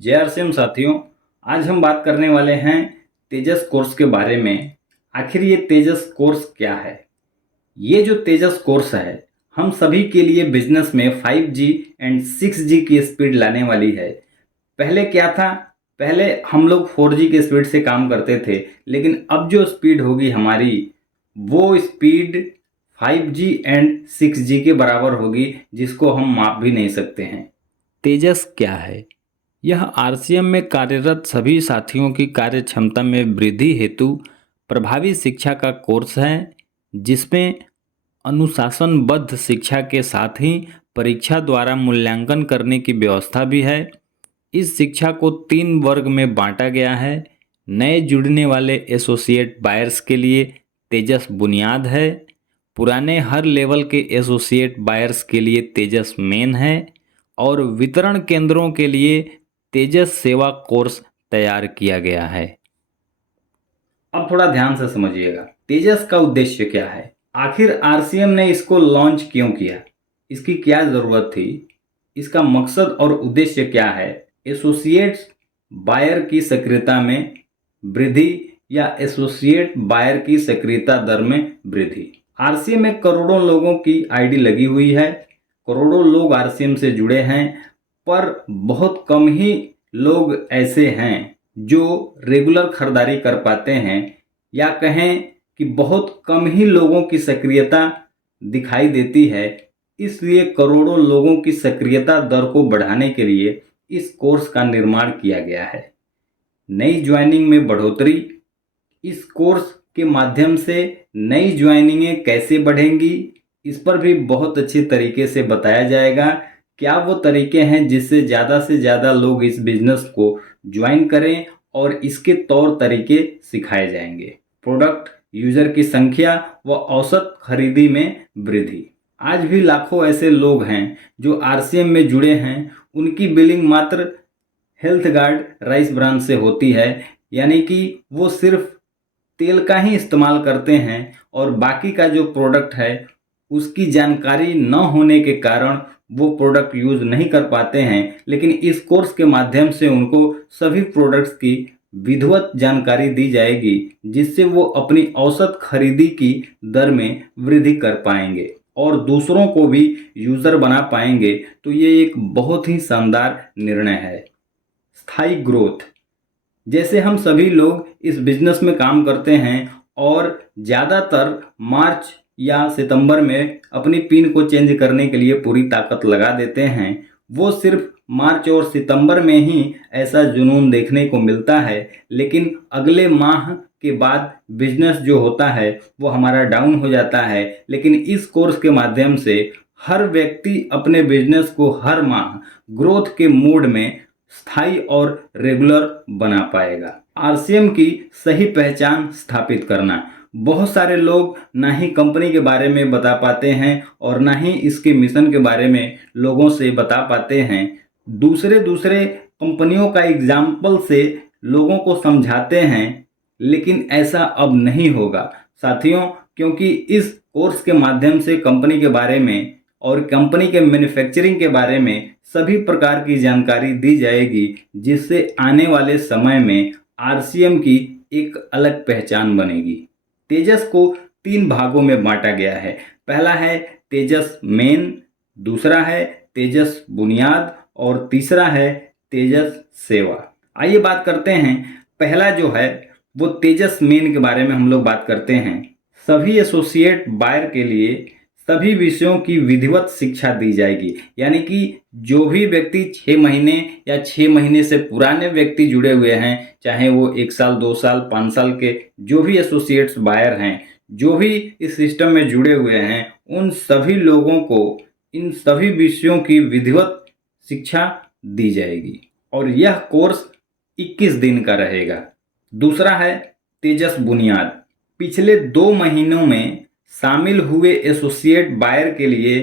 जय आरसीएम साथियों, आज हम बात करने वाले हैं तेजस कोर्स के बारे में। आखिर ये तेजस कोर्स क्या है? ये जो तेजस कोर्स है हम सभी के लिए बिजनेस में 5G एंड 6G की स्पीड लाने वाली है। पहले क्या था? पहले हम लोग 4G के स्पीड से काम करते थे, लेकिन अब जो स्पीड होगी हमारी वो स्पीड 5G एंड 6G के बराबर होगी, जिसको हम माप भी नहीं सकते हैं। तेजस क्या है? यह आरसीएम में कार्यरत सभी साथियों की कार्य क्षमता में वृद्धि हेतु प्रभावी शिक्षा का कोर्स है, जिसमें अनुशासनबद्ध शिक्षा के साथ ही परीक्षा द्वारा मूल्यांकन करने की व्यवस्था भी है। इस शिक्षा को 3 वर्ग में बांटा गया है। नए जुड़ने वाले एसोसिएट बायर्स के लिए तेजस बुनियाद है। पुराने हर लेवल के एसोसिएट बायर्स के लिए तेजस मेन है और वितरण केंद्रों के लिए तेजस सेवा कोर्स तैयार किया गया है। अब थोड़ा ध्यान से समझिएगा, तेजस का उद्देश्य क्या है? आखिर आरसीएम ने इसको लॉन्च क्यों किया? इसकी क्या जरूरत थी? इसका मकसद और उद्देश्य क्या है? एसोसिएट्स बायर की सक्रियता में वृद्धि या एसोसिएट बायर की सक्रियता दर में वृद्धि। आरसीएम में करोड़ों लोगों की आईडी लगी हुई है, करोड़ों लोग आरसीएम से जुड़े हैं, पर बहुत कम ही लोग ऐसे हैं जो रेगुलर खरीदारी कर पाते हैं, या कहें कि बहुत कम ही लोगों की सक्रियता दिखाई देती है। इसलिए करोड़ों लोगों की सक्रियता दर को बढ़ाने के लिए इस कोर्स का निर्माण किया गया है। नई ज्वाइनिंग में बढ़ोतरी। इस कोर्स के माध्यम से नई ज्वाइनिंगें कैसे बढ़ेंगी, इस पर भी बहुत अच्छे तरीके से बताया जाएगा। क्या वो तरीके हैं जिससे ज़्यादा से ज़्यादा लोग इस बिजनेस को ज्वाइन करें, और इसके तौर तरीके सिखाए जाएंगे। प्रोडक्ट यूजर की संख्या व औसत खरीदी में वृद्धि। आज भी लाखों ऐसे लोग हैं जो आरसीएम में जुड़े हैं, उनकी बिलिंग मात्र हेल्थ गार्ड राइस ब्रांड से होती है, यानी कि वो सिर्फ तेल का ही इस्तेमाल करते हैं और बाकी का जो प्रोडक्ट है उसकी जानकारी न होने के कारण वो प्रोडक्ट यूज नहीं कर पाते हैं। लेकिन इस कोर्स के माध्यम से उनको सभी प्रोडक्ट्स की विधिवत जानकारी दी जाएगी, जिससे वो अपनी औसत खरीदी की दर में वृद्धि कर पाएंगे और दूसरों को भी यूजर बना पाएंगे। तो ये एक बहुत ही शानदार निर्णय है। स्थायी ग्रोथ। जैसे हम सभी लोग इस बिजनेस में काम करते हैं और ज़्यादातर मार्च या सितंबर में अपनी पिन को चेंज करने के लिए पूरी ताकत लगा देते हैं, वो सिर्फ मार्च और सितंबर में ही ऐसा जुनून देखने को मिलता है। लेकिन अगले माह के बाद बिजनेस जो होता है वो हमारा डाउन हो जाता है। लेकिन इस कोर्स के माध्यम से हर व्यक्ति अपने बिजनेस को हर माह ग्रोथ के मूड में स्थायी और रेगुलर बना पाएगा। आरसीएम की सही पहचान स्थापित करना। बहुत सारे लोग ना ही कंपनी के बारे में बता पाते हैं और ना ही इसके मिशन के बारे में लोगों से बता पाते हैं। दूसरे दूसरे कंपनियों का एग्जाम्पल से लोगों को समझाते हैं, लेकिन ऐसा अब नहीं होगा साथियों, क्योंकि इस कोर्स के माध्यम से कंपनी के बारे में और कंपनी के मैन्युफैक्चरिंग के बारे में सभी प्रकार की जानकारी दी जाएगी, जिससे आने वाले समय में आरसीएम की एक अलग पहचान बनेगी। तेजस को 3 भागों में बांटा गया है। पहला है तेजस मेन, दूसरा है तेजस बुनियाद और तीसरा है तेजस सेवा। आइए बात करते हैं। पहला जो है वो तेजस मेन के बारे में हम लोग बात करते हैं। सभी एसोसिएट बायर के लिए सभी विषयों की विधिवत शिक्षा दी जाएगी, यानी कि जो भी व्यक्ति 6 महीने या 6 महीने से पुराने व्यक्ति जुड़े हुए हैं, चाहे वो 1 साल 2 साल 5 साल के जो भी एसोसिएट्स बायर हैं, जो भी इस सिस्टम में जुड़े हुए हैं, उन सभी लोगों को इन सभी विषयों की विधिवत शिक्षा दी जाएगी और यह कोर्स 21 दिन का रहेगा। दूसरा है तेजस बुनियाद। पिछले 2 महीनों में शामिल हुए एसोसिएट बायर के लिए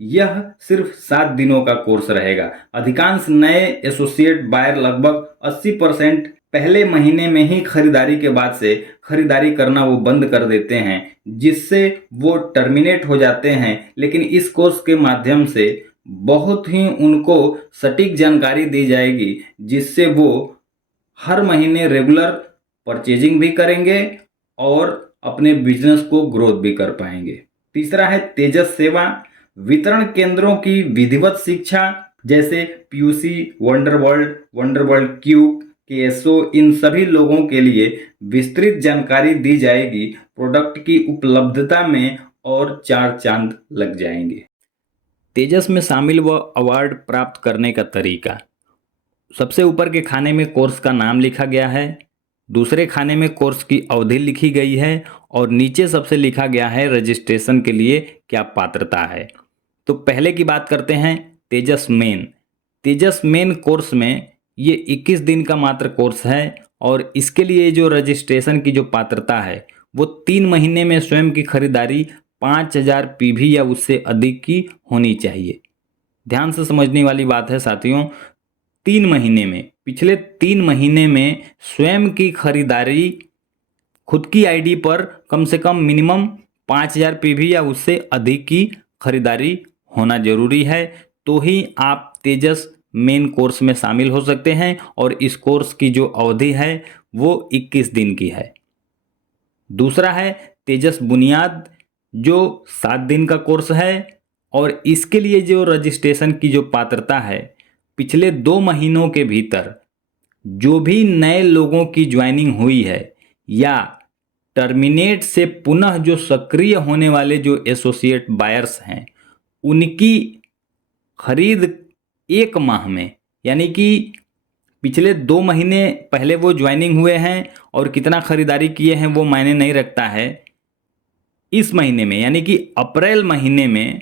यह सिर्फ 7 दिनों का कोर्स रहेगा। अधिकांश नए एसोसिएट बायर लगभग 80% पहले महीने में ही खरीदारी के बाद से खरीदारी करना वो बंद कर देते हैं, जिससे वो टर्मिनेट हो जाते हैं। लेकिन इस कोर्स के माध्यम से बहुत ही उनको सटीक जानकारी दी जाएगी, जिससे वो हर महीने रेगुलर परचेजिंग भी करेंगे और अपने बिजनेस को ग्रोथ भी कर पाएंगे। तीसरा है तेजस सेवा। वितरण केंद्रों की विधिवत शिक्षा, जैसे पीयूसी, वंडरवर्ल्ड क्यूक, केएसओ, इन सभी लोगों के लिए विस्तृत जानकारी दी जाएगी। प्रोडक्ट की उपलब्धता में और 4 चांद लग जाएंगे। तेजस में शामिल व अवार्ड प्राप्त करने का तरीका। सबसे ऊपर के खाने में कोर्स का नाम लिखा गया है, दूसरे खाने में कोर्स की अवधि लिखी गई है और नीचे सबसे लिखा गया है रजिस्ट्रेशन के लिए क्या पात्रता है। तो पहले की बात करते हैं तेजस मेन। तेजस मेन कोर्स में ये 21 दिन का मात्र कोर्स है और इसके लिए जो रजिस्ट्रेशन की जो पात्रता है वो 3 महीने में स्वयं की खरीदारी 5000 पीवी या उससे अधिक की होनी चाहिए। ध्यान से समझने वाली बात है साथियों, 3 महीने में, पिछले 3 महीने में स्वयं की खरीदारी खुद की आईडी पर कम से कम मिनिमम 5000 पीवी या उससे अधिक की खरीदारी होना जरूरी है, तो ही आप तेजस मेन कोर्स में शामिल हो सकते हैं और इस कोर्स की जो अवधि है वो 21 दिन की है। दूसरा है तेजस बुनियाद, जो 7 दिन का कोर्स है और इसके लिए जो रजिस्ट्रेशन की जो पात्रता है, पिछले 2 महीनों के भीतर जो भी नए लोगों की ज्वाइनिंग हुई है या टर्मिनेट से पुनः जो सक्रिय होने वाले जो एसोसिएट बायर्स हैं, उनकी खरीद 1 माह में, यानी कि पिछले 2 महीने पहले वो ज्वाइनिंग हुए हैं और कितना खरीदारी किए हैं वो मायने नहीं रखता है। इस महीने में यानी कि अप्रैल महीने में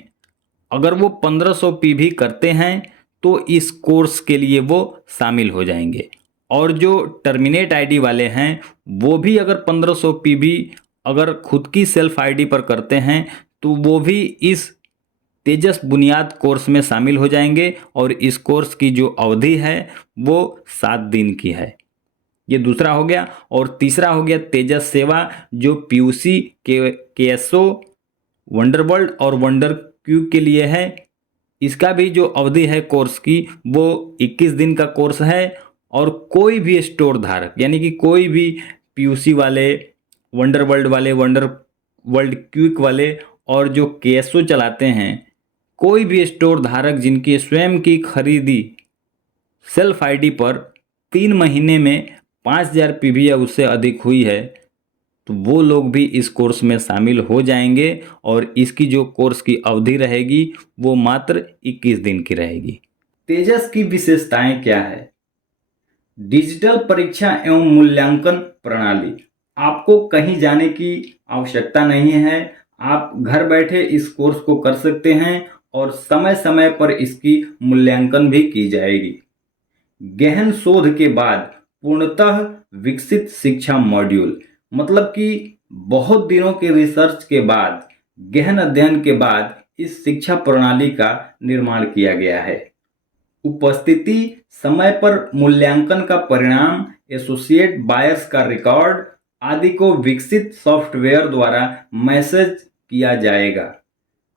अगर वो 1500 पीवी करते हैं तो इस कोर्स के लिए वो शामिल हो जाएंगे। और जो टर्मिनेट आईडी वाले हैं वो भी अगर 1500 पीवी अगर खुद की सेल्फ आईडी पर करते हैं तो वो भी इस तेजस बुनियाद कोर्स में शामिल हो जाएंगे और इस कोर्स की जो अवधि है वो 7 दिन की है। ये दूसरा हो गया। और तीसरा हो गया तेजस सेवा, जो पीयूसी, केएसओ, वंडरवर्ल्ड और वंडर क्यूब के लिए है। इसका भी जो अवधि है कोर्स की वो 21 दिन का कोर्स है और कोई भी स्टोर धारक, यानी कि कोई भी पीयूसी वाले, वंडरवर्ल्ड वाले, वंडर वर्ल्ड क्विक वाले और जो केएसओ चलाते हैं, कोई भी स्टोर धारक जिनकी स्वयं की खरीदी सेल्फ आईडी पर 3 महीने में 5000 पीवी या उससे अधिक हुई है तो वो लोग भी इस कोर्स में शामिल हो जाएंगे और इसकी जो कोर्स की अवधि रहेगी वो मात्र 21 दिन की रहेगी। तेजस की विशेषताएं क्या है? डिजिटल परीक्षा एवं मूल्यांकन प्रणाली। आपको कहीं जाने की आवश्यकता नहीं है, आप घर बैठे इस कोर्स को कर सकते हैं और समय समय पर इसकी मूल्यांकन भी की जाएगी। गहन शोध के बाद पूर्णतः विकसित शिक्षा मॉड्यूल, मतलब कि बहुत दिनों के रिसर्च के बाद, गहन अध्ययन के बाद इस शिक्षा प्रणाली का निर्माण किया गया है। उपस्थिति, समय पर मूल्यांकन का परिणाम, एसोसिएट बायर्स का रिकॉर्ड आदि को विकसित सॉफ्टवेयर द्वारा मैसेज किया जाएगा।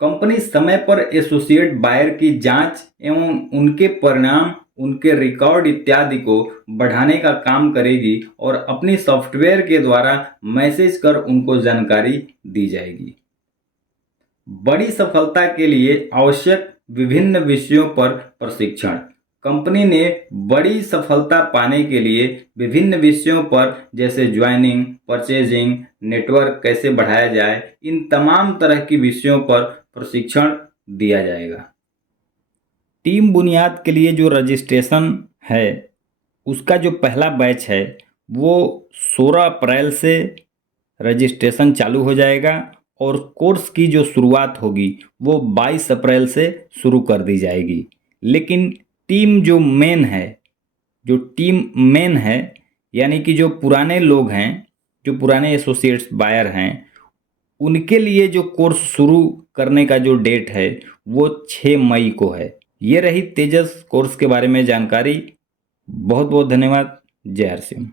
कंपनी समय पर एसोसिएट बायर की जांच एवं उनके परिणाम, उनके रिकॉर्ड इत्यादि को बढ़ाने का काम करेगी और अपनी सॉफ्टवेयर के द्वारा मैसेज कर उनको जानकारी दी जाएगी। बड़ी सफलता के लिए आवश्यक विभिन्न विषयों पर प्रशिक्षण। कंपनी ने बड़ी सफलता पाने के लिए विभिन्न विषयों पर, जैसे ज्वाइनिंग, परचेजिंग, नेटवर्क कैसे बढ़ाया जाए, इन तमाम तरह की विषयों पर प्रशिक्षण दिया जाएगा। टीम बुनियाद के लिए जो रजिस्ट्रेशन है उसका जो पहला बैच है वो 16 अप्रैल से रजिस्ट्रेशन चालू हो जाएगा और कोर्स की जो शुरुआत होगी वो 22 अप्रैल से शुरू कर दी जाएगी। लेकिन टीम जो मेन है, यानी कि जो पुराने लोग हैं, जो पुराने एसोसिएट्स बायर हैं, उनके लिए जो कोर्स शुरू करने का जो डेट है वो 6 मई को है। ये रही तेजस कोर्स के बारे में जानकारी। बहुत बहुत धन्यवाद। जय हर सिंह।